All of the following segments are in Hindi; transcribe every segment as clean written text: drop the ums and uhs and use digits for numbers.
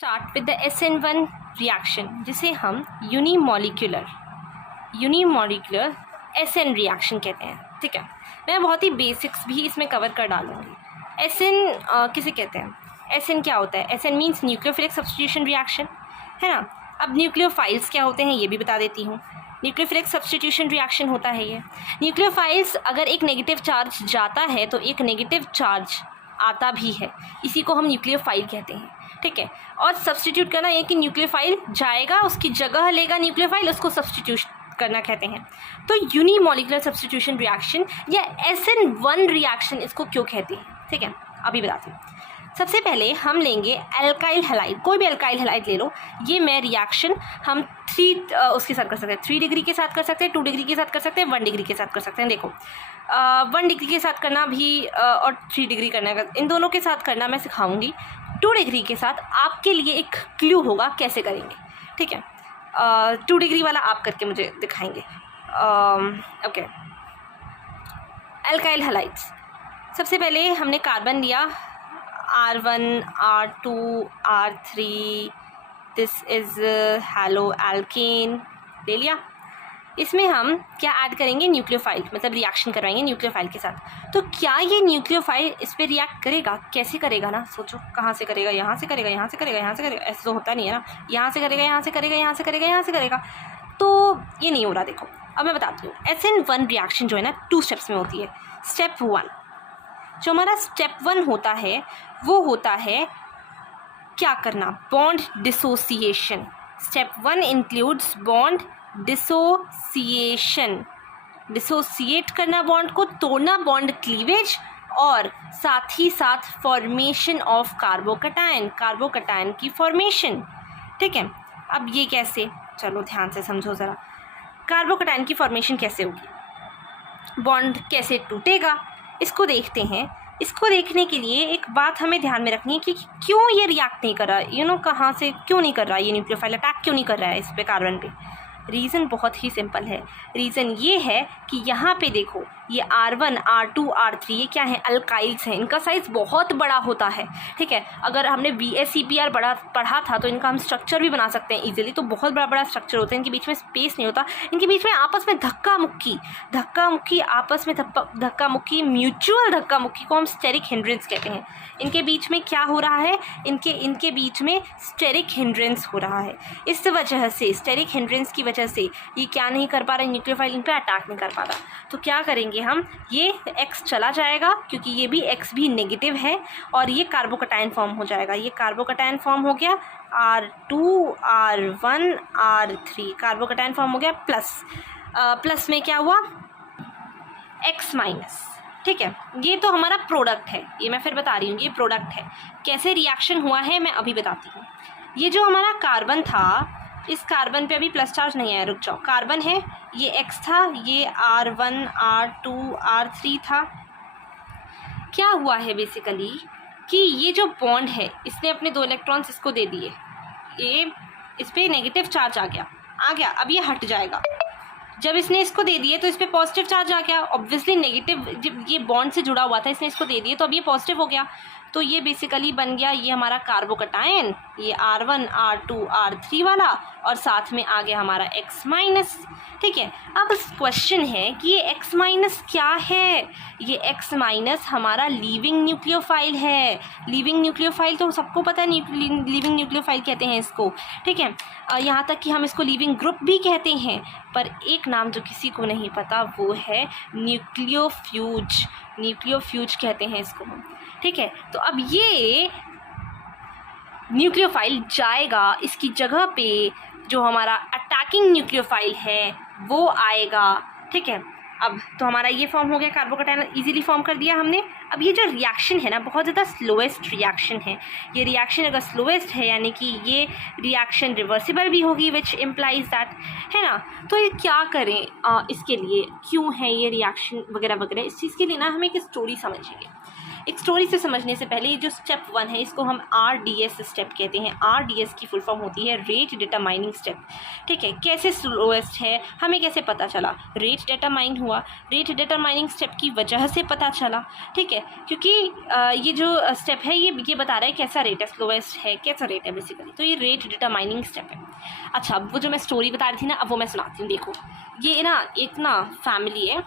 Start with the SN1 reaction जिसे हम यूनिमॉलिक्यूलर SN रिएक्शन कहते हैं। ठीक है, मैं बहुत ही बेसिक्स भी इसमें कवर कर डालूंगी। SN किसे कहते हैं? SN क्या होता है? SN means nucleophilic substitution reaction, है ना। अब न्यूक्लियोफाइल्स क्या होते हैं ये भी बता देती हूँ। न्यूक्लियोफिलिक सब्स्टिट्यूशन रिएक्शन होता है ये। न्यूक्लियोफाइल्स अगर एक नेगेटिव चार्ज जाता है तो एक नेगेटिव चार्ज आता भी है, इसी को हम न्यूक्लियोफाइल कहते हैं। ठीक है, और सब्स्टिट्यूट करना ये कि न्यूक्लियोफाइल जाएगा, उसकी जगह लेगा न्यूक्लियोफाइल, उसको सब्स्टिट्यूट करना कहते हैं। तो यूनिमॉलिक्यूलर सब्स्टिट्यूशन रिएक्शन या SN1 रिएक्शन इसको क्यों कहते हैं? ठीक है, अभी बताती हूँ। सबसे पहले हम लेंगे एल्काइल हैलाइड, कोई भी एल्काइल हैलाइड ले लो। ये मैं रिएक्शन हम उसके साथ कर सकते हैं, 3 डिग्री के साथ कर सकते हैं, 2 डिग्री के साथ कर सकते हैं, 1 डिग्री के साथ कर सकते हैं। देखो 1 डिग्री के साथ करना भी और 3 डिग्री करना, इन दोनों के साथ करना मैं सिखाऊंगी। 2 डिग्री के साथ आपके लिए एक क्लू होगा कैसे करेंगे। ठीक है, 2 डिग्री वाला आप करके मुझे दिखाएंगे। Okay, alkyl halides. सबसे पहले हमने कार्बन लिया, R1 R2 R3, this is hello alkene ले लिया। इसमें हम क्या ऐड करेंगे? न्यूक्लियोफाइल, मतलब रिएक्शन करवाएंगे न्यूक्लियोफाइल के साथ। तो क्या ये न्यूक्लियोफाइल इस पर रिएक्ट करेगा? कैसे करेगा ना, सोचो। कहाँ से करेगा? यहाँ से करेगा, यहाँ से करेगा, यहाँ से करेगा? ऐसे तो होता नहीं है ना। यहाँ से करेगा, यहाँ से करेगा, यहाँ से करेगा, यहाँ से करेगा, तो ये नहीं हो रहा। देखो अब मैं बताती हूँ। SN1 रिएक्शन जो है ना 2 स्टेप्स में होती है। स्टेप 1, जो हमारा स्टेप 1 होता है वो होता है क्या करना? Bond dissociation. Step 1 includes bond dissociation, dissociate करना, बॉन्ड को तोड़ना, बॉन्ड क्लीवेज, और साथ ही साथ फॉर्मेशन ऑफ कार्बोकटायन, कार्बोकटायन की फॉर्मेशन। ठीक है, अब ये कैसे? चलो ध्यान से समझो ज़रा। कार्बोकटायन की फॉर्मेशन कैसे होगी? बॉन्ड कैसे टूटेगा? इसको देखते हैं। इसको देखने के लिए एक बात हमें ध्यान में रखनी है कि क्यों ये रिएक्ट नहीं कर रहा, कहाँ से क्यों नहीं कर रहा, ये न्यूक्लियोफाइल अटैक क्यों नहीं कर रहा है इस पे, कार्बन पे। रीज़न बहुत ही सिंपल है। रीज़न ये है कि यहाँ पे देखो, ये R1 R2 R3 ये क्या है? अल्काइल्स हैं। इनका साइज़ बहुत बड़ा होता है। ठीक है, अगर हमने VSEPR पढ़ा था तो इनका हम स्ट्रक्चर भी बना सकते हैं ईजिली। तो बहुत बड़ा बड़ा स्ट्रक्चर होता है, इनके बीच में स्पेस नहीं होता, इनके बीच में आपस में धक्का मुक्की आपस में धक्का मुक्की, म्यूचुअल धक्का मुक्की को हम स्टेरिक हिंड्रेंस कहते हैं। इनके बीच में क्या हो रहा है? इनके बीच में स्टेरिक हिंड्रेंस हो रहा है। इस वजह से, स्टेरिक हिंड्रेंस की वजह से ये क्या नहीं कर पा रहा, न्यूक्लियोफाइल इन पर अटैक नहीं कर पा रहा। तो क्या करेंगे हम? ये X चला जाएगा क्योंकि ये भी X भी नेगेटिव है, और ये कार्बोकटायन फॉर्म हो जाएगा। ये कार्बोकटायन फॉर्म हो गया, R2 R1 R3 carbocation form हो गया, प्लस में क्या हुआ? X minus. ठीक है, ये तो हमारा प्रोडक्ट है, ये मैं फिर बता रही हूँ, ये प्रोडक्ट है। कैसे रिएक्शन हुआ है मैं अभी बताती हूँ। ये जो हमारा कार्बन था, इस कार्बन पे अभी प्लस चार्ज नहीं आया, रुक जाओ। कार्बन है, ये X था, ये R1 R2 R3 था। क्या हुआ है बेसिकली कि ये जो बॉन्ड है इसने अपने 2 इलेक्ट्रॉन्स इसको दे दिए, ये इस पर नेगेटिव चार्ज आ गया। अब ये हट जाएगा। जब इसने इसको दे दिए तो इस पर पॉजिटिव चार्ज आ गया। ऑब्वियसली नेगेटिव, जब ये बॉन्ड से जुड़ा हुआ था, इसने इसको दे दिए तो अब ये पॉजिटिव हो गया। तो ये बेसिकली बन गया ये हमारा कार्बोकटायन, ये R1 R2 R3 वाला, और साथ में आ गया हमारा X माइनस। ठीक है, अब क्वेश्चन है कि ये X माइनस क्या है? ये X माइनस हमारा लीविंग न्यूक्लियोफाइल है। लीविंग न्यूक्लियोफाइल तो सबको पता है, लीविंग न्यूक्लियोफाइल कहते हैं इसको। ठीक है, यहाँ तक कि हम इसको लीविंग ग्रुप भी कहते हैं, पर एक नाम जो किसी को नहीं पता वो है न्यूक्लियोफ्यूज। न्यूक्लियोफ्यूज कहते हैं इसको हम। ठीक है, तो अब ये न्यूक्लियोफाइल जाएगा, इसकी जगह पे जो हमारा अटैकिंग न्यूक्लियोफाइल है वो आएगा। ठीक है, अब तो हमारा ये फॉर्म हो गया, कार्बोकटायन इजीली फॉर्म कर दिया हमने। अब ये जो रिएक्शन है ना बहुत ज़्यादा स्लोएस्ट रिएक्शन है। ये रिएक्शन अगर स्लोएस्ट है यानी कि ये रिएक्शन रिवर्सिबल भी होगी, विच इम्प्लाइज दैट, है ना। तो ये क्या करें इसके लिए, क्यों है ये रिएक्शन वगैरह वगैरह, इस चीज़ के लिए ना हमें एक स्टोरी समझेंगे। एक स्टोरी से समझने से पहले ये जो स्टेप 1 है इसको हम RDS स्टेप कहते हैं। RDS की फुल फॉर्म होती है रेट डिटरमाइनिंग स्टेप। ठीक है, कैसे स्लोएस्ट है हमें कैसे पता चला? रेट डिटरमाइन हुआ, रेट डिटरमाइनिंग स्टेप की वजह से पता चला। ठीक है, क्योंकि ये जो स्टेप है ये बता रहा है कैसा रेट है, स्लोएस्ट है कैसा रेट है बेसिकली, तो ये रेट डिटरमाइनिंग स्टेप है। अच्छा, अब वो जो मैं स्टोरी बता रही थी ना, अब वो मैं सुनाती हूँ। देखो ये ना एक ना फैमिली है,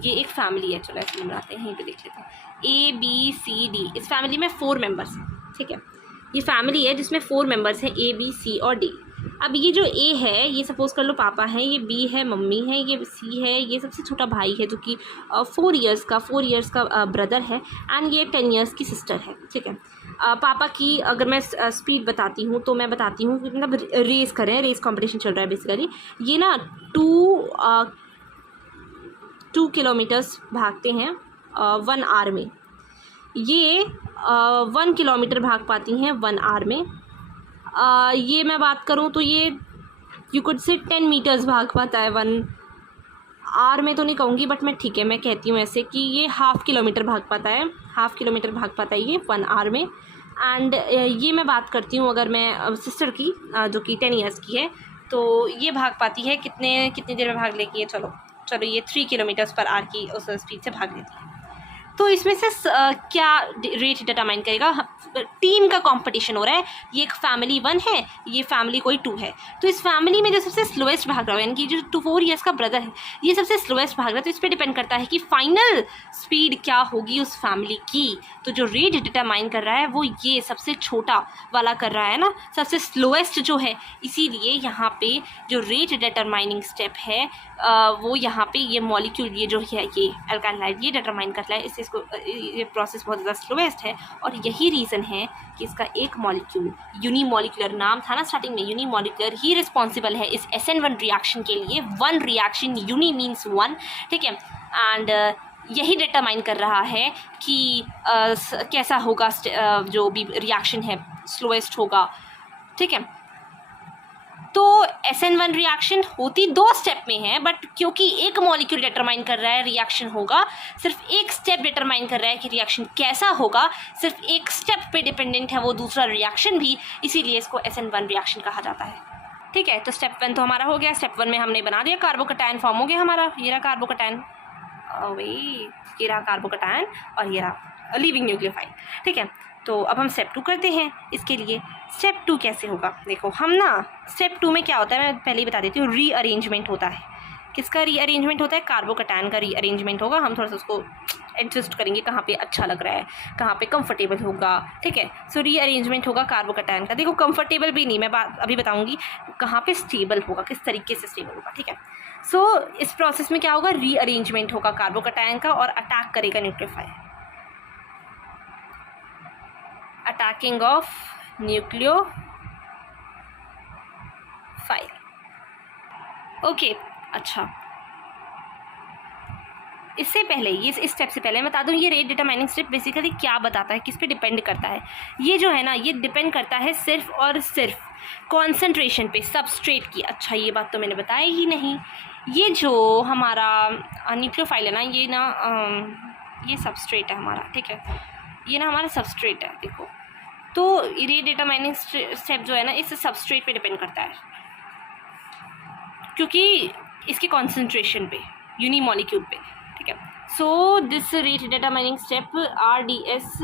ये एक फैमिली है, चलो ऐसे बनाते हैं, यहीं पे देख लेते हैं। ABCD, इस फैमिली में 4 मेंबर्स हैं। ठीक है, ये फैमिली है जिसमें 4 मेंबर्स हैं, ABC और D। अब ये जो A है ये सपोज कर लो पापा है, ये B है मम्मी है, ये C है ये सबसे छोटा भाई है जो कि 4 इयर्स का ब्रदर है, एंड ये 10 इयर्स की सिस्टर है। ठीक है, पापा की अगर मैं स्पीड बताती हूँ तो मैं बताती हूँ, मतलब रेस करें, रेस कंपटीशन चल रहा है बेसिकली। ये ना 2 किलोमीटर्स भागते हैं 1 आवर में। ये 1 किलोमीटर भाग पाती हैं 1 आवर में। ये मैं बात करूँ तो ये यू कुड से 10 मीटर्स भाग पाता है 1 आवर में, तो नहीं कहूँगी बट मैं ठीक है मैं कहती हूँ ऐसे कि ये ½ किलोमीटर भाग पाता है, ½ किलोमीटर भाग पाता है ये 1 आवर में। एंड ये मैं बात करती हूँ अगर मैं सिस्टर की जो कि 10 इयर्स की है, तो ये भाग पाती है कितनी देर में भाग लेगी है, चलो ये 3 किलोमीटर्स पर आवर की उस स्पीड से भाग लेती है। तो इसमें से क्या रेट डिटरमाइन करेगा? टीम का कंपटीशन हो रहा है, ये एक फैमिली 1 है, ये फैमिली कोई 2 है। तो इस फैमिली में जो सबसे स्लोएस्ट भाग रहा है, यानी कि जो 4 इयर्स का ब्रदर है ये सबसे स्लोएस्ट भाग रहा है, तो इस पर डिपेंड करता है कि फाइनल स्पीड क्या होगी उस फैमिली की। तो जो रेट डिटरमाइन कर रहा है वो ये सबसे छोटा वाला कर रहा है ना, सबसे स्लोएस्ट जो है। इसीलिए यहाँ पे जो रेट डिटरमाइनिंग स्टेप है वो यहाँ पे ये मॉलिक्यूल ये जो है ये अल्काइल हाइड ये डिटरमाइन करता है, इसको ये प्रोसेस बहुत ज़्यादा स्लोएस्ट है। और यही रीज़न है कि इसका एक मॉलिक्यूल यूनिमॉलिक्यूलर नाम था ना स्टार्टिंग में, यूनिमॉलिक्यूलर ही रिस्पॉन्सिबल है इस SN1 रिएक्शन के लिए। 1 रिएक्शन, यूनि मीन्स 1। ठीक है, एंड यही डिटरमाइन कर रहा है कि कैसा होगा जो भी रिएक्शन है, स्लोएस्ट होगा। ठीक है, तो SN1 रिएक्शन होती 2 स्टेप में है, बट क्योंकि एक मॉलिक्यूल डिटरमाइन कर रहा है रिएक्शन होगा, सिर्फ एक स्टेप डिटरमाइन कर रहा है कि रिएक्शन कैसा होगा, सिर्फ एक स्टेप पे डिपेंडेंट है वो दूसरा रिएक्शन भी, इसीलिए इसको SN1 रिएक्शन कहा जाता है। ठीक है, तो स्टेप 1 तो हमारा हो गया। स्टेप 1 में हमने बना दिया कार्बोकटायन फॉर्म हो गया हमारा, ये रहा कार्बोकटायन, ये रहा कार्बोकटायन और ये रहा लीविंग न्यूक्लियोफाइल। ठीक है, तो अब हम स्टेप 2 करते हैं। इसके लिए स्टेप 2 कैसे होगा, देखो हम ना स्टेप 2 में क्या होता है मैं पहले ही बता देती हूँ, रीअरेंजमेंट होता है। किसका रीअरेंजमेंट होता है? कार्बोकटायन का रीअरेंजमेंट होगा। हम थोड़ा सा उसको एडजस्ट करेंगे कहाँ पे अच्छा लग रहा है, कहाँ पे कंफर्टेबल होगा। ठीक है, सो रीअरेंजमेंट होगा कार्बोकटायन का। देखो कंफर्टेबल भी नहीं, मैं अभी बताऊँगी कहाँ पे स्टेबल होगा, किस तरीके से स्टेबल होगा। ठीक है, सो इस प्रोसेस में क्या होगा, रीअरेंजमेंट होगा कार्बोकटायन का और अटैक करेगा nucleophile, attacking of nucleophile. Okay, अच्छा इससे पहले इस स्टेप से पहले मैं बता दूं ये रेट डिटरमाइनिंग स्टेप बेसिकली क्या बताता है, किस पे डिपेंड करता है। ये जो है ना ये डिपेंड करता है सिर्फ और सिर्फ कॉन्सेंट्रेशन पे, सबस्ट्रेट की। अच्छा ये बात तो मैंने बताया ही नहीं, ये जो हमारा न्यूक्लियोफाइल है ना ये सबस्ट्रेट है हमारा। ठीक है, ये ना हमारा सबस्ट्रेट है। देखो तो रेट डिटरमाइनिंग स्टेप जो है ना इस सबस्ट्रेट पे डिपेंड करता है, क्योंकि इसके कॉन्सेंट्रेशन पे, यूनिमॉलिक्यूल पे। ठीक है, so this rate determining step RDS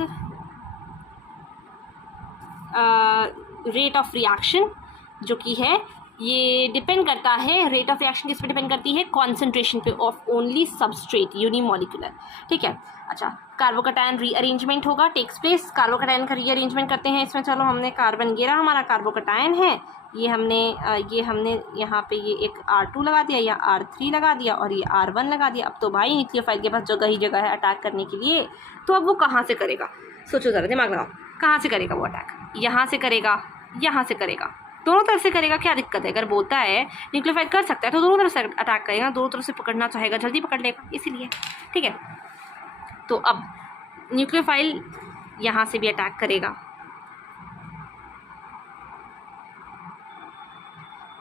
rate of reaction जो कि है ये डिपेंड करता है, रेट ऑफ रिएक्शन किस पे डिपेंड करती है, कॉन्सेंट्रेशन पे ऑफ ओनली सबस्ट्रेट यूनिमॉलिक्यूलर। ठीक है, अच्छा कार्बोकटायन रीअरेंजमेंट होगा, टेक्स प्लेस। कार्बोकटायन का रीअरेंजमेंट करते हैं इसमें। चलो हमने कार्बन, ये रहा हमारा कार्बोकटायन है, ये हमने यहाँ पे ये एक R2 लगा दिया या R3 लगा दिया और ये R1 लगा दिया। अब तो भाई न्यूक्लियोफाइल के पास जगह ही जगह है अटैक करने के लिए, तो अब वो कहाँ से करेगा, सोचो ज़रा, दिमाग लगाओ, कहाँ से करेगा वो अटैक? यहाँ से करेगा, यहाँ से करेगा, दोनों तरफ से करेगा। क्या दिक्कत है? अगर बोलता है न्यूक्लियोफाइल कर सकता है तो दोनों तरफ से अटैक करेगा, दोनों तरफ से पकड़ना चाहेगा, जल्दी पकड़ लेगा, इसीलिए। ठीक है, तो अब न्यूक्लियोफाइल यहाँ से भी अटैक करेगा।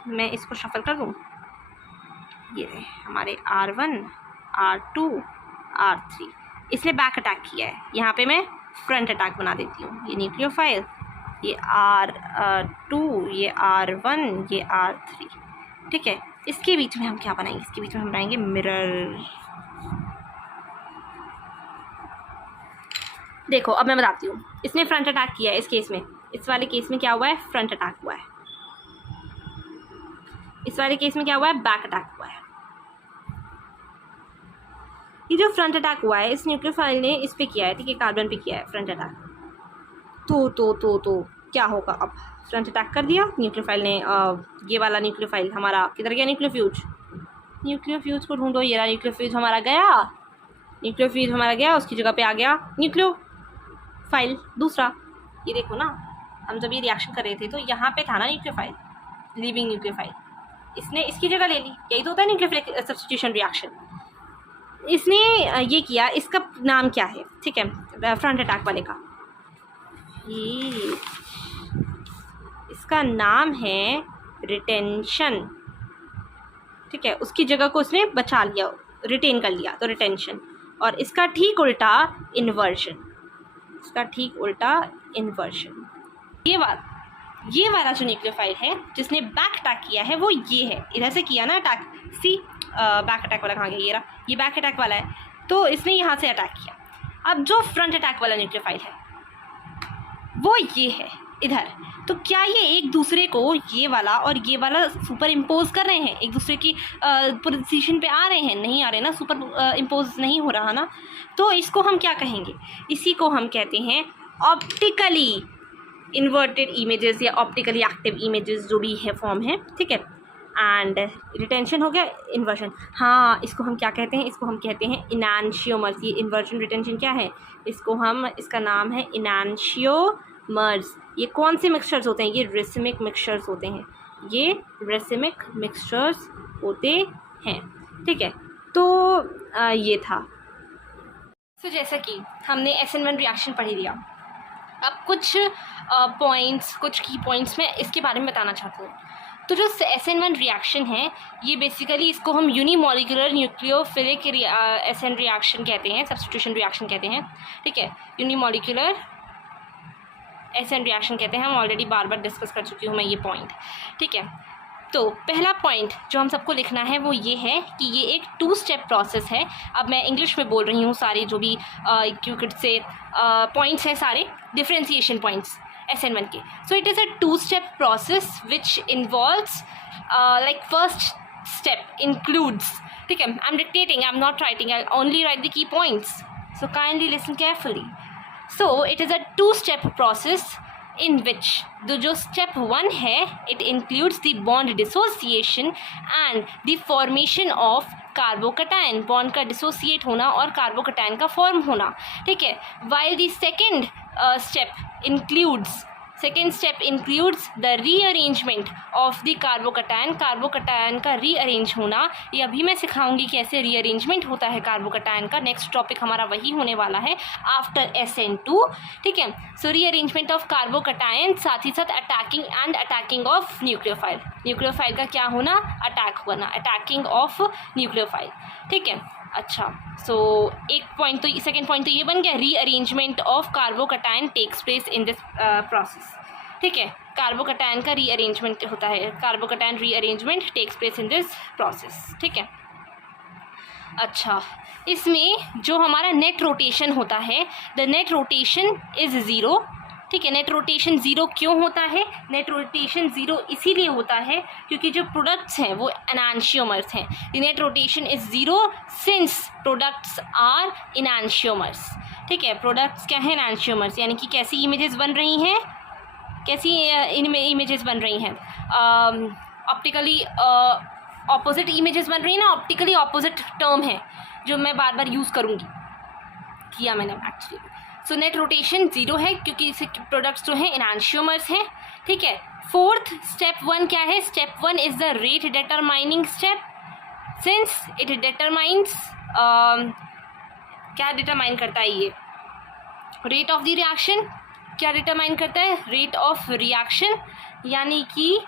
मैं इसको शफल कर दूँ, ये हमारे R1, R2, R3, इसने बैक अटैक किया है, यहाँ पे मैं फ्रंट अटैक बना देती हूँ। ये न्यूक्लियोफाइल, ये R2, ये R1, ये R3, ठीक है। इसके बीच में हम क्या बनाएंगे, इसके बीच में हम बनाएंगे मिरर। देखो अब मैं बताती हूँ, इसने फ्रंट अटैक किया है इस केस में, इस वाले केस में क्या हुआ है, फ्रंट अटैक हुआ है। इस वाले केस में क्या हुआ है, बैक अटैक हुआ है। ये जो फ्रंट अटैक हुआ है इस न्यूक्लियोफाइल ने इस पे किया है, ठीक है, कार्बन पे किया है फ्रंट अटैक। तो क्या होगा, अब फ्रंट अटैक कर दिया न्यूक्लियोफाइल ने। ये वाला न्यूक्लियोफाइल हमारा किधर गया, न्यूक्लियोफ्यूज। न्यूक्लियोफ्यूज को ढूंढो, ये रहा न्यूक्लियोफ्यूज हमारा गया, न्यूक्लियोफ्यूज हमारा गया, उसकी जगह पे आ गया न्यूक्लियोफाइल दूसरा। ये देखो ना, हम जब ये रिएक्शन कर रहे थे तो यहाँ पे था ना न्यूक्लियोफाइल, लिविंग न्यूक्लियोफाइल, इसने इसकी जगह ले ली। यही तो होता है न्यूक्लियोफिलिक सब्स्टिट्यूशन रिएक्शन। इसने ये किया, इसका नाम क्या है, ठीक है, फ्रंट अटैक वाले का, ये इसका नाम है रिटेंशन, ठीक है। उसकी जगह को उसने बचा लिया, रिटेन कर लिया, तो रिटेंशन। और इसका ठीक उल्टा इन्वर्जन, इसका ठीक उल्टा इन्वर्जन। ये वाला जो न्यूक्लियोफाइल है जिसने बैक अटैक किया है वो ये है, इधर से किया ना अटैक, सी बैक अटैक वाला कहाँ गया, ये रहा, ये बैक अटैक वाला है, तो इसने यहाँ से अटैक किया। अब जो फ्रंट अटैक वाला न्यूक्लियोफाइल है वो ये है इधर। तो क्या ये एक दूसरे को, ये वाला और ये वाला सुपर इम्पोज कर रहे हैं, एक दूसरे की पोजीशन पे आ रहे हैं? नहीं आ रहे ना, सुपर इम्पोज नहीं हो रहा ना। तो इसको हम क्या कहेंगे, इसी को हम कहते हैं ऑप्टिकली इन्वर्टेड इमेजेस या ऑप्टिकली एक्टिव इमेजेस, जो भी है फॉर्म है, ठीक है। एंड रिटेंशन हो गया, इन्वर्जन। हाँ, इसको हम क्या कहते हैं, इसको हम कहते हैं इनैंशियोमर्स। ये इन्वर्जन रिटेंशन क्या है, इसको हम, इसका नाम है इनैंशियोमर्स। ये कौन से मिक्सचर्स होते हैं, ये रेसिमिक मिक्सचर्स होते हैं, ये रेसिमिक मिक्सचर्स होते हैं, ठीक है। तो ये था। तो जैसा कि हमने SN1 रिएक्शन पढ़ लिया, अब कुछ पॉइंट्स, कुछ की पॉइंट्स मैं इसके बारे में बताना चाहती हूँ। तो जो SN1 रिएक्शन है, ये बेसिकली इसको हम यूनिमोलिकुलर न्यूक्लियोफिलिक SN रिएक्शन कहते हैं, सब्स्टिट्यूशन रिएक्शन कहते हैं, ठीक है। यूनिमोलिकुलर SN रिएक्शन कहते हैं, हम ऑलरेडी बार बार डिस्कस कर चुकी हूँ मैं ये पॉइंट, ठीक है। तो पहला पॉइंट जो हम सबको लिखना है वो ये है कि ये एक 2 स्टेप प्रोसेस है। अब मैं इंग्लिश में बोल रही हूँ, सारे जो भी क्यूकिट से पॉइंट्स हैं, सारे डिफ्रेंसिएशन पॉइंट्स SN1 के। So it is a 2 step process which involves, like first step includes, ठीक है, I am dictating, I am not writing, I only right the key points, so kindly listen carefully. So it is a 2 step process in which जो step 1 है, it includes the bond dissociation and the formation of carbocation, bond का डिसोसिएट होना और कार्बोकटायन का फॉर्म होना, ठीक है। while the second step includes the rearrangement of the carbocation, carbocation का रीअरेंज होना। ये अभी मैं सिखाऊंगी कैसे रीअरेंजमेंट होता है कार्बोकटायन का, नेक्स्ट टॉपिक हमारा वही होने वाला है आफ्टर SN2, ठीक है। सो रीअरेंजमेंट ऑफ कार्बोकटायन, साथ ही साथ अटैकिंग ऑफ न्यूक्लियोफाइल, न्यूक्लियोफाइल का क्या होना, अटैक होना, अटैकिंग ऑफ न्यूक्लियोफाइल, ठीक है। अच्छा, सो एक पॉइंट तो, सेकेंड पॉइंट तो ये बन गया, rearrangement of carbocation takes place in this process, ठीक है। कार्बोकटायन का रीअरेंजमेंट होता है, carbocation rearrangement takes place in this process, ठीक है। अच्छा, इसमें जो हमारा नेट रोटेशन होता है, द नेट रोटेशन इज़ 0, ठीक है। नेट रोटेशन 0 क्यों होता है, नेट रोटेशन 0 इसीलिए होता है क्योंकि जो प्रोडक्ट्स हैं वो एनांशियोमर्स हैं। The net rotation is 0 since products are enantiomers, ठीक है। प्रोडक्ट्स क्या हैं, एनांशियोमर्स, यानी कि कैसी इमेजेस बन रही हैं, कैसी इनमें इमेजेस बन रही हैं, ऑप्टिकली ऑपोजिट इमेजेस बन रही हैं ना, ऑप्टिकली ऑपोजिट टर्म है जो मैं बार बार यूज़ करूँगी, किया मैंने एक्चुअली। सो नेट रोटेशन 0 है क्योंकि इसे प्रोडक्ट्स जो हैं एनांशियोमर्स हैं, ठीक है। फोर्थ स्टेप 1 क्या है, step 1 is the rate determining step, since it determines, क्या डिटरमाइन करता है ये, रेट ऑफ द रिएक्शन, क्या डिटरमाइन करता है, रेट ऑफ रिएक्शन, यानी कि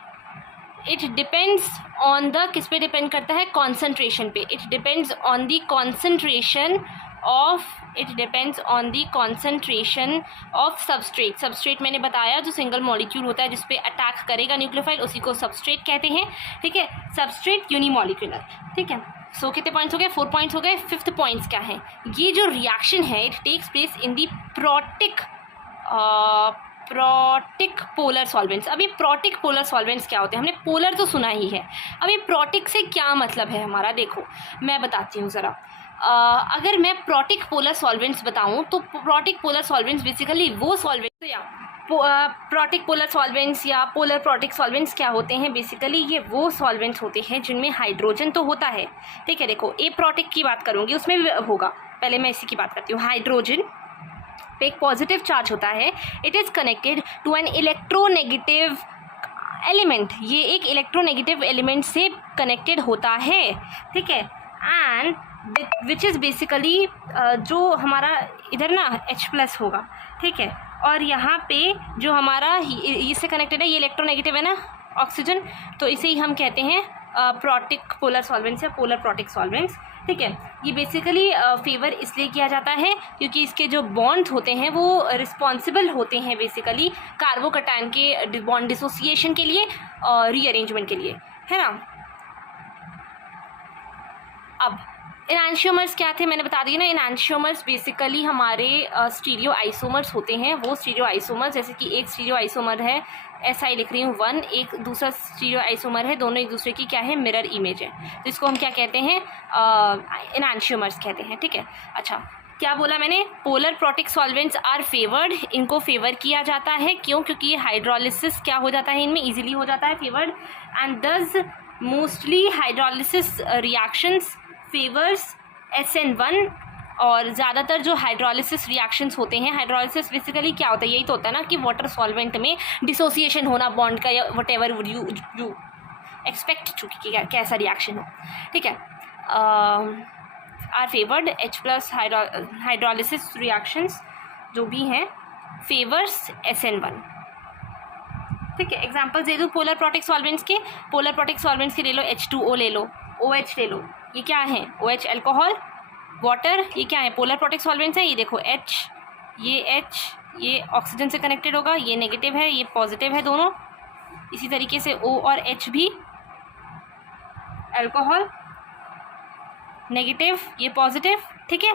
इट डिपेंड्स ऑन द, किस पे डिपेंड करता है, कॉन्सेंट्रेशन पे, it depends on the concentration of it depends on the concentration of substrate मैंने बताया जो सिंगल मॉलिक्यूल होता है जिस पे अटैक करेगा न्यूक्लियोफाइल उसी को सबस्ट्रेट कहते हैं, ठीक है। सबस्ट्रेट यूनिमॉलिक्यूलर, ठीक है। सो कितने पॉइंट्स हो गए, 4 पॉइंट्स हो गए। 5th पॉइंट्स क्या है, ये जो रिएक्शन है it takes place in the protic polar solvents. अभी प्रोटिक पोलर सॉल्वेंट्स क्या होते हैं, हमने पोलर तो सुना ही है, अभी प्रोटिक से क्या मतलब है हमारा, देखो मैं बताती हूँ ज़रा। अगर मैं प्रोटिक पोलर सॉल्वेंट्स बताऊँ तो प्रोटिक पोलर सॉल्वेंट्स बेसिकली वो सॉल्वेंट्स या प्रोटिक पोलर सॉल्वेंट्स या पोलर प्रोटिक सॉल्वेंट्स क्या होते हैं, बेसिकली ये वो सॉल्वेंट्स होते हैं जिनमें हाइड्रोजन तो होता है, ठीक है। देखो ए प्रोटिक की बात करूँगी उसमें भी होगा, पहले मैं इसी की बात करती हूँ। हाइड्रोजन पे एक पॉजिटिव चार्ज होता है, it is connected to an electronegative element, ये एक इलेक्ट्रोनेगेटिव एलिमेंट से कनेक्टेड होता है, ठीक है। एंड विच इज़ बेसिकली जो हमारा इधर ना H+ होगा, ठीक है। और यहाँ पे जो हमारा इससे कनेक्टेड है ये इलेक्ट्रोनेगेटिव है ना ऑक्सीजन, तो इसे ही हम कहते हैं प्रोटिक पोलर सॉल्वेंट्स या पोलर प्रोटिक सॉल्वेंट्स, ठीक है। ये बेसिकली फेवर इसलिए किया जाता है क्योंकि इसके जो बॉन्ड होते हैं वो रिस्पॉन्सिबल होते हैं बेसिकली कार्बोकटायन के बॉन्ड डिसोसिएशन के लिए और रीअरेंजमेंट के लिए, है ना। अब एनांशियोमर्स क्या थे मैंने बता दिया ना। एनांशियोमर्स बेसिकली हमारे स्टीरियो आइसोमर्स होते हैं, वो स्टीरियो आइसोमर्स जैसे कि एक स्टीरियो आइसोमर है SI लिख रही हूँ 1, एक दूसरा स्टीरियो आइसोमर है, दोनों एक दूसरे की क्या है मिरर इमेज है, तो इसको हम क्या कहते हैं एनांशियोमर्स कहते हैं, ठीक है। अच्छा क्या बोला मैंने, polar protic solvents are favoured, इनको फेवर किया जाता है, क्यों, क्योंकि ये हाइड्रोलिसिस क्या हो जाता है इनमें ईजिली हो जाता है फेवर्ड, एंड दस mostly hydrolysis reactions favours SN1। और ज़्यादातर जो हाइड्रोलिसिस रिएक्शंस होते हैं, हाइड्रोलिसिस बेसिकली क्या होता है, यही तो होता है ना कि वाटर सॉल्वेंट में डिसोसिएशन होना बॉन्ड का या whatever would you expect चुकी कैसा रिएक्शन हो, ठीक है। Are favoured H+ hydrolysis reactions जो भी हैं फेवर्स SN1, ठीक है। एग्जाम्पल्स दे दूँ पोलर प्रोटिक सॉल्वेंट्स के, पोलर प्रोटिक सॉल्वेंट्स के ले लो H2O ले लो, OH ले लो, ये क्या है OH अल्कोहल, वाटर ये क्या है पोलर प्रोटिक सॉल्वेंट्स है, ये देखो H, ये H ये ऑक्सीजन से कनेक्टेड होगा, ये नेगेटिव है ये पॉजिटिव है दोनों, इसी तरीके से O और H भी अल्कोहल नेगेटिव ये पॉजिटिव, ठीक है।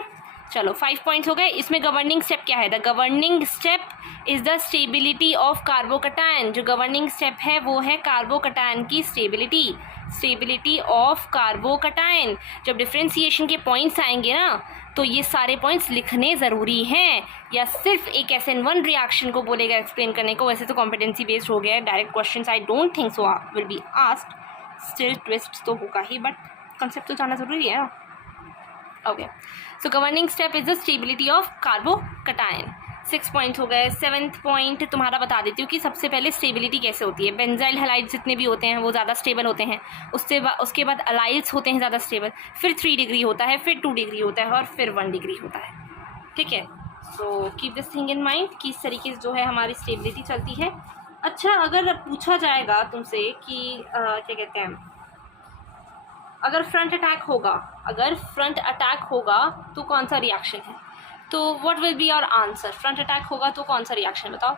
चलो 5 पॉइंट्स हो गए। इसमें गवर्निंग स्टेप क्या है, the governing step is the stability of carbocation, जो गवर्निंग स्टेप है वो है कार्बोकटायन की स्टेबिलिटी ऑफ कार्बोकटायन। जब डिफ्रेंसिएशन के पॉइंट्स आएंगे ना तो ये सारे पॉइंट्स लिखने ज़रूरी हैं, या सिर्फ एक SN1 रिएक्शन को बोलेगा एक्सप्लेन करने को, वैसे तो कॉम्पिटेंसी बेस्ड हो गया है, direct question I don't think so will be asked, still twist तो होगा ही बट कंसेप्ट तो जानना ज़रूरी है। Okay so governing step is the stability of carbocation. 6 points हो गए। 7th पॉइंट तुम्हारा बता देती हूँ कि सबसे पहले स्टेबिलिटी कैसे होती है। बेंजाइल हैलाइड्स जितने भी होते हैं वो ज़्यादा स्टेबल होते हैं, उसके बाद अलाइल्स होते हैं ज़्यादा स्टेबल, फिर 3 डिग्री होता है, फिर 2 डिग्री होता है और फिर 1 डिग्री होता है, ठीक है। So keep this thing in mind कि इस तरीके से जो है हमारी स्टेबिलिटी चलती है। अच्छा अगर पूछा जाएगा तुमसे कि क्या कहते हैं, अगर फ्रंट अटैक होगा तो कौन सा रिएक्शन है, तो what will be your answer. Front attack होगा तो कौन सा रिएक्शन बताओ,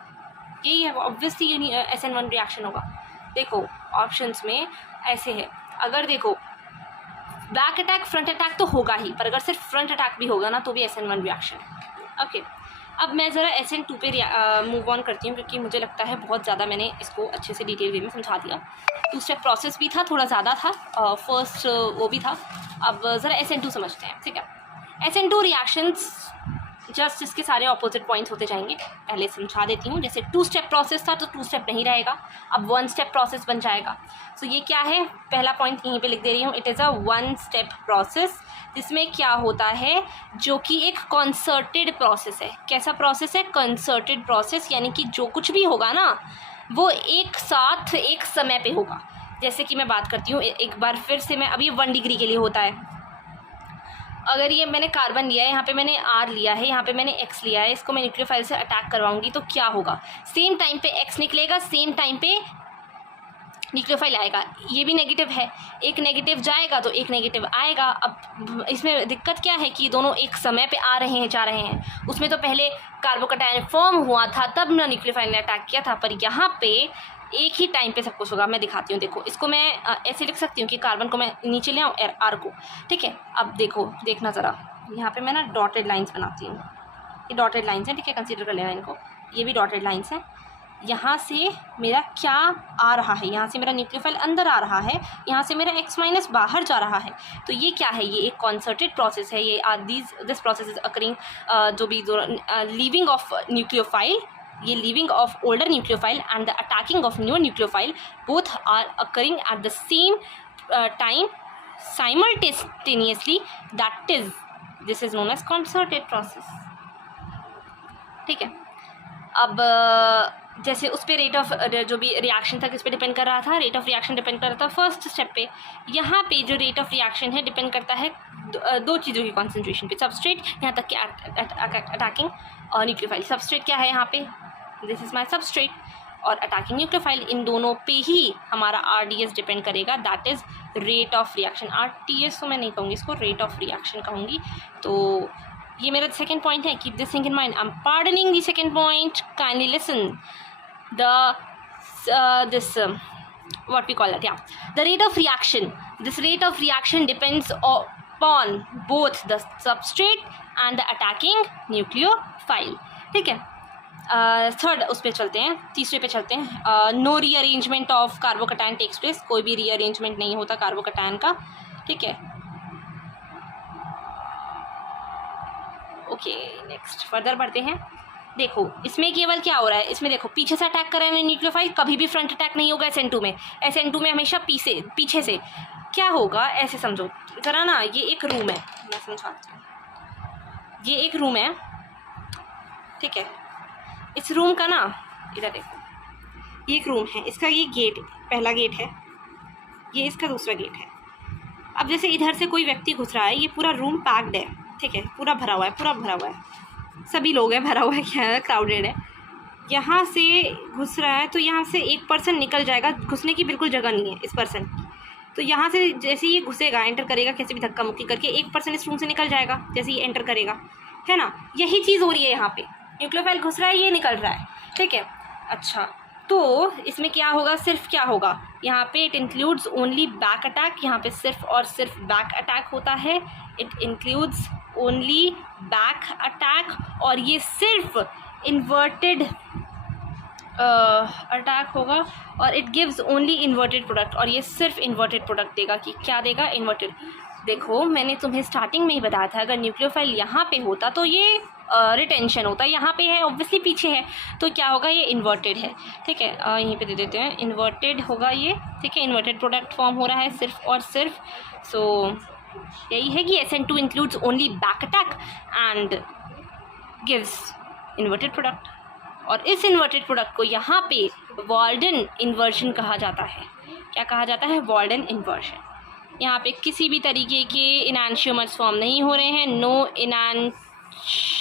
यही है ऑब्वियसली SN1 रिएक्शन होगा। देखो ऑप्शंस में ऐसे है, अगर देखो बैक अटैक फ्रंट अटैक तो होगा ही, पर अगर सिर्फ फ्रंट अटैक भी होगा ना तो भी SN1 रिएक्शन है। ओके अब मैं ज़रा SN2 पे मूव ऑन करती हूँ क्योंकि मुझे लगता है बहुत ज़्यादा मैंने इसको अच्छे से डिटेल वे में समझा दिया। 2 स्टेप प्रोसेस भी था, थोड़ा ज़्यादा था, फर्स्ट वो भी था। अब ज़रा SN2 समझते हैं, ठीक है। SN2 रिएक्शंस जस्ट इसके सारे ऑपोजिट पॉइंट्स होते जाएंगे। पहले समझा देती हूँ, जैसे 2 स्टेप प्रोसेस था तो 2 स्टेप नहीं रहेगा, अब 1 स्टेप प्रोसेस बन जाएगा। सो ये क्या है, पहला पॉइंट यहीं पे लिख दे रही हूँ, it is a 1 step process, जिसमें क्या होता है जो कि एक कंसर्टेड प्रोसेस है। कैसा प्रोसेस है, कंसर्टेड प्रोसेस, यानी कि जो कुछ भी होगा ना वो एक साथ एक समय पे होगा। जैसे कि मैं बात करती हूँ एक बार फिर से, मैं अभी 1 डिग्री के लिए होता है। अगर ये मैंने कार्बन लिया है, यहाँ पे मैंने R लिया है, यहाँ पे मैंने X लिया है, इसको मैं न्यूक्लियोफाइल से अटैक करवाऊंगी तो क्या होगा, सेम टाइम पे X निकलेगा, सेम टाइम पे न्यूक्लियोफाइल आएगा। ये भी नेगेटिव है, एक नेगेटिव जाएगा तो एक नेगेटिव आएगा। अब इसमें दिक्कत क्या है कि दोनों एक समय पे आ रहे हैं जा रहे हैं। उसमें तो पहले कार्बोकैटायन फॉर्म हुआ था तब ना न्यूक्लियोफाइल ने अटैक किया था, पर यहाँ पे एक ही टाइम पे सब कुछ होगा। मैं दिखाती हूँ, देखो इसको मैं ऐसे लिख सकती हूँ कि कार्बन को मैं नीचे ले आऊँ आर को, ठीक है। अब देखो, देखना ज़रा, यहाँ पे मैं ना डॉटेड लाइन्स बनाती हूँ। ये डॉटेड लाइन्स हैं, ठीक है, कंसीडर कर लेना इनको। ये भी डॉटेड लाइन्स हैं। यहाँ से मेरा क्या आ रहा है, यहाँ से मेरा न्यूक्लियोफाइल अंदर आ रहा है, यहाँ से मेरा X माइनस बाहर जा रहा है। तो ये क्या है, ये एक कॉन्सर्टेड प्रोसेस है। ये दिस प्रोसेस इज अकरिंग, जो भी लीविंग ऑफ न्यूक्लियोफाइल, ये leaving of older nucleophile and the attacking of new nucleophile, both are occurring at the same time simultaneously, that is this is known as concerted process, ठीक है। अब जैसे उस पर रेट ऑफ जो भी रिएक्शन था किस पे डिपेंड कर रहा था, रेट ऑफ रिएक्शन डिपेंड कर रहा था फर्स्ट स्टेप पे। यहाँ पे जो रेट ऑफ रिएक्शन है डिपेंड करता है दो चीज़ों की कॉन्सेंट्रेशन पे, सबस्ट्रेट, यहाँ तक कि अटैकिंग और न्यूक्लियोफाइल। सबस्ट्रेट क्या है यहाँ पे, दिस इज माई सबस्ट्रेट, और अटैकिंग न्यूक्लियोफाइल, इन दोनों पे ही हमारा RDS डिपेंड करेगा, that is rate of reaction. RTS तो मैं नहीं कहूँगी, इसको रेट ऑफ रिएक्शन कहूँगी। तो ये मेरा सेकेंड पॉइंट है, keep this thing in mind. I am pardoning the second point, kindly listen what we call it, yeah, the rate of reaction. This rate of reaction depends upon both the substrate and the attacking nucleophile, ठीक है। थर्ड उस पे चलते हैं, तीसरे पे चलते हैं। No rearrangement of carbocation takes place, कोई भी रीअरेंजमेंट नहीं होता कार्बोकैटायन का, ठीक है। ओके, नेक्स्ट फर्दर बढ़ते हैं। देखो इसमें केवल क्या हो रहा है, इसमें देखो पीछे से अटैक कर रहे हैं न्यूक्लियोफाइल, कभी भी फ्रंट अटैक नहीं होगा SN2 में। SN2 में हमेशा पीछे से क्या होगा, ऐसे समझो जरा ना, ये एक रूम है, मैं समझाती हूँ। ये एक रूम है, ठीक है। इस रूम का ना, इधर देखो, ये एक रूम है, इसका ये गेट पहला गेट है, ये इसका दूसरा गेट है। अब जैसे इधर से कोई व्यक्ति घुस रहा है, ये पूरा रूम पैक्ड है, ठीक है, पूरा भरा हुआ है, पूरा भरा हुआ है, सभी लोग हैं, भरा हुआ है, क्या है, क्राउडेड है। यहाँ से घुस रहा है तो यहाँ से एक पर्सन निकल जाएगा, घुसने की बिल्कुल जगह नहीं है इस पर्सन की। तो यहाँ से जैसे ये घुसेगा, एंटर करेगा, कैसे भी धक्का मुक्की करके एक पर्सन इस रूम से निकल जाएगा जैसे ये एंटर करेगा, है ना। यही चीज़ हो रही है यहाँ पे, न्यूक्लियोफाइल घुस रहा है, ये निकल रहा है, ठीक है। अच्छा, तो इसमें क्या होगा, सिर्फ क्या होगा यहाँ पे, it includes only back attack, यहाँ पे सिर्फ और सिर्फ बैक अटैक होता है, it includes only back attack, और ये सिर्फ इन्वर्टेड अटैक होगा, और it gives only inverted product, और ये सिर्फ इन्वर्टेड प्रोडक्ट देगा। कि क्या देगा, इन्वर्टेड। देखो मैंने तुम्हें स्टार्टिंग में ही बताया था, अगर न्यूक्लियोफाइल यहाँ पे होता तो ये रिटेंशन होता, यहाँ पे है ऑब्वियसली पीछे है, तो क्या होगा, ये इन्वर्टेड है, ठीक है। यहीं पे दे देते हैं, इन्वर्टेड होगा ये, ठीक है, इन्वर्टेड प्रोडक्ट फॉर्म हो रहा है सिर्फ और सिर्फ। सो यही है कि SN2 includes only back attack and gives inverted product, और इस इन्वर्टेड प्रोडक्ट को यहाँ पे वॉल्डन इन्वर्जन कहा जाता है। क्या कहा जाता है, वॉल्डन इन्वर्जन। यहाँ पे किसी भी तरीके के इनैंशियोमर्स फॉर्म नहीं हो रहे हैं, नो इनैंशियोमर्स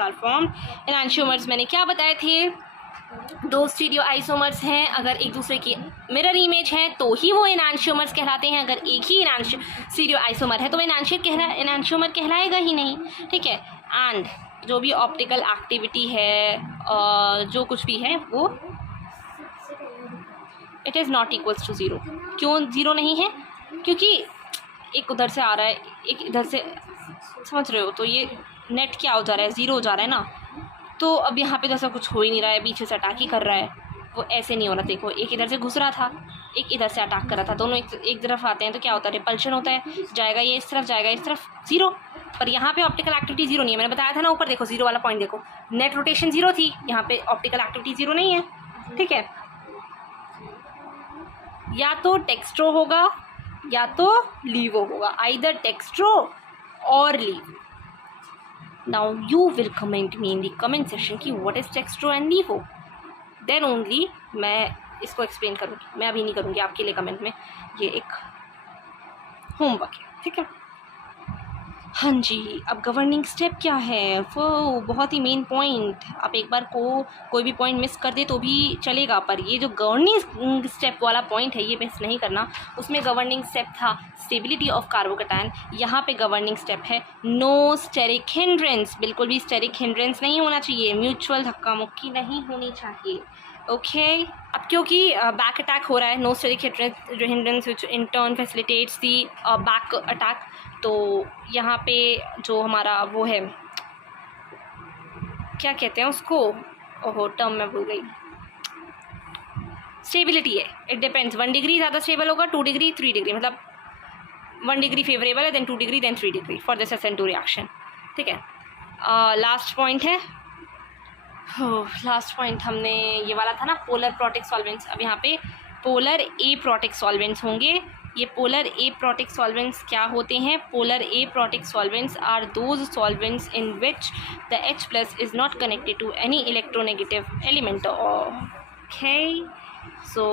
आर फॉर्म्ड। इनैंशियोमर्स मैंने क्या बताए थे, दो स्टीरियो आइसोमर्स हैं, अगर एक दूसरे की मिरर इमेज है तो ही वो इनैंशियोमर्स कहलाते हैं। अगर एक ही स्टीरियो आइसोमर है तो वो इनैंशियोमर कहलाएगा ही नहीं, ठीक है। एंड जो भी ऑप्टिकल एक्टिविटी है, जो कुछ भी है, वो it is not equals to zero. क्यों ज़ीरो नहीं है, क्योंकि एक उधर से आ रहा है, एक इधर से, समझ रहे हो, तो ये नेट क्या हो जा रहा है, ज़ीरो हो जा रहा है ना। तो अब यहाँ पे तो ऐसा कुछ हो ही नहीं रहा है, पीछे से अटैक ही कर रहा है, वो ऐसे नहीं हो रहा। देखो एक इधर से घुस रहा था, एक इधर से अटैक कर रहा था, दोनों एक तरफ आते हैं तो क्या होता है, रिपल्शन होता है, जाएगा ये इस तरफ, जाएगा इस तरफ, ज़ीरो। पर यहाँ पे ऑप्टिकल एक्टिविटी ज़ीरो नहीं है, मैंने बताया था ना ऊपर, देखो ज़ीरो वाला पॉइंट देखो, नेट रोटेशन ज़ीरो थी, यहाँ पे ऑप्टिकल एक्टिविटी ज़ीरो नहीं है, ठीक है। या तो टेक्स्ट्रो होगा या तो लीवो होगा, आइदर टेक्स्ट्रो और levo. Now you will comment me in the comment section कि what is dextro and levo, then only मैं इसको एक्सप्लेन करूँगी। मैं अभी नहीं करूँगी आपके लिए कमेंट में, ये एक होमवर्क है, ठीक है। हाँ जी, अब गवर्निंग स्टेप क्या है? वो बहुत ही मेन पॉइंट। आप एक बार कोई भी पॉइंट मिस कर दे तो भी चलेगा, पर ये जो गवर्निंग स्टेप वाला पॉइंट है ये मिस नहीं करना। उसमें गवर्निंग स्टेप था स्टेबिलिटी ऑफ कार्बोकैटायन, यहाँ पे गवर्निंग स्टेप है नो स्टेरिक हिंड्रेंस। बिल्कुल भी स्टेरिक हिंड्रेंस नहीं होना चाहिए, म्यूचुअल धक्का मुक्की नहीं होनी चाहिए। ओके अब क्योंकि बैक अटैक हो रहा है, no steric hindrance which in turn facilitates the back attack, तो यहाँ पे जो हमारा वो है, क्या कहते हैं उसको, ओहो टर्म मैं भूल गई, स्टेबिलिटी है। इट डिपेंड्स, 1 डिग्री ज़्यादा स्टेबल होगा, 2 डिग्री 3 डिग्री, मतलब 1 डिग्री फेवरेबल है, then 2 degree then 3 degree for this SN2 reaction. ठीक है, लास्ट पॉइंट है, लास्ट पॉइंट हमने ये वाला था ना, पोलर प्रोटिक सॉल्वेंट्स। अब यहाँ पे पोलर ए प्रोटिक सॉल्वेंट्स होंगे। ये पोलर ए प्रोटिक सॉल्वेंट्स क्या होते हैं? Polar aprotic solvents are those solvents in which the H+ is not connected to any electronegative element. Okay, so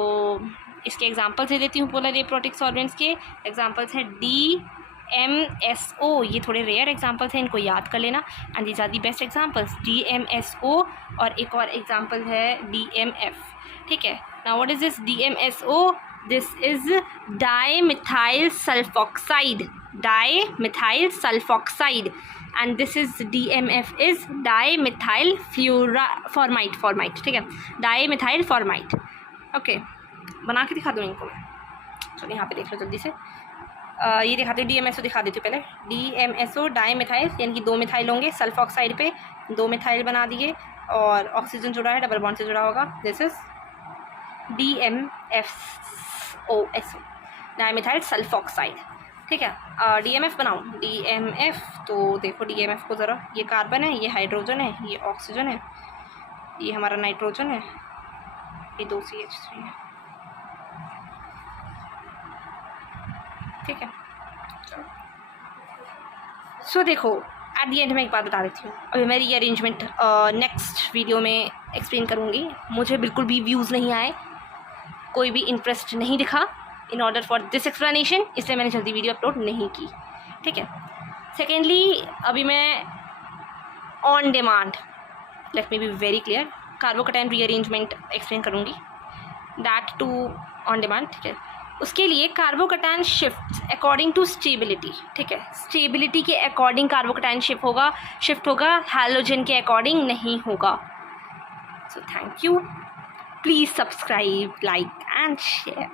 इसके एग्जांपल्स दे देती हूँ। पोलर ए प्रोटिक सॉल्वेंट्स के एग्जांपल्स हैं DMSO, ये थोड़े रेयर एग्जांपल्स हैं, इनको याद कर लेना, and these are the best examples, DMSO। और एक और एग्जांपल है DMF। ठीक है, now what is this DMSO? This is dimethyl sulfoxide, dimethyl sulfoxide, and this is DMF is dimethyl formamide. ठीक है, डाईमिथाइल फॉर्माइट। ओके, बना के दिखा दूँ इनको मैं, चलो यहाँ पे देख लो जल्दी से। ये दिखाती हूँ, DMSO दिखा देती हूँ पहले। DMSO डाईमिथाइल, यानी कि 2 मिथाइल होंगे सल्फॉक्साइड पे, 2 मिथाइल बना दिए और ऑक्सीजन जुड़ा है, डबल बॉन्ड से जुड़ा होगा। This is DMFOSO, dimethyl sulphoxide. ठीक है, DMF बनाऊँ, DMF तो देखो DMF को ज़रा, ये कार्बन है, ये हाइड्रोजन है, ये ऑक्सीजन है, ये हमारा नाइट्रोजन है, ये 2 CH3 है। ठीक है, सो देखो एट दी एंड में एक बात बता देती हूँ, अभी मैं रीअरेंजमेंट नेक्स्ट वीडियो में एक्सप्लेन करूँगी। मुझे बिल्कुल भी व्यूज़ नहीं आए, कोई भी इंटरेस्ट नहीं दिखा in order for this explanation, इसलिए मैंने जल्दी वीडियो अपलोड नहीं की। ठीक है, सेकेंडली अभी मैं on demand, let me be very clear, carbocation rearrangement explain करूँगी, दैट टू ऑन डिमांड। ठीक है, उसके लिए carbocation shift according to stability. ठीक है, स्टेबिलिटी के अकॉर्डिंग कार्बोकैटायन शिफ्ट होगा, हैलोजन के अकॉर्डिंग नहीं होगा। So thank you, please subscribe, like and share.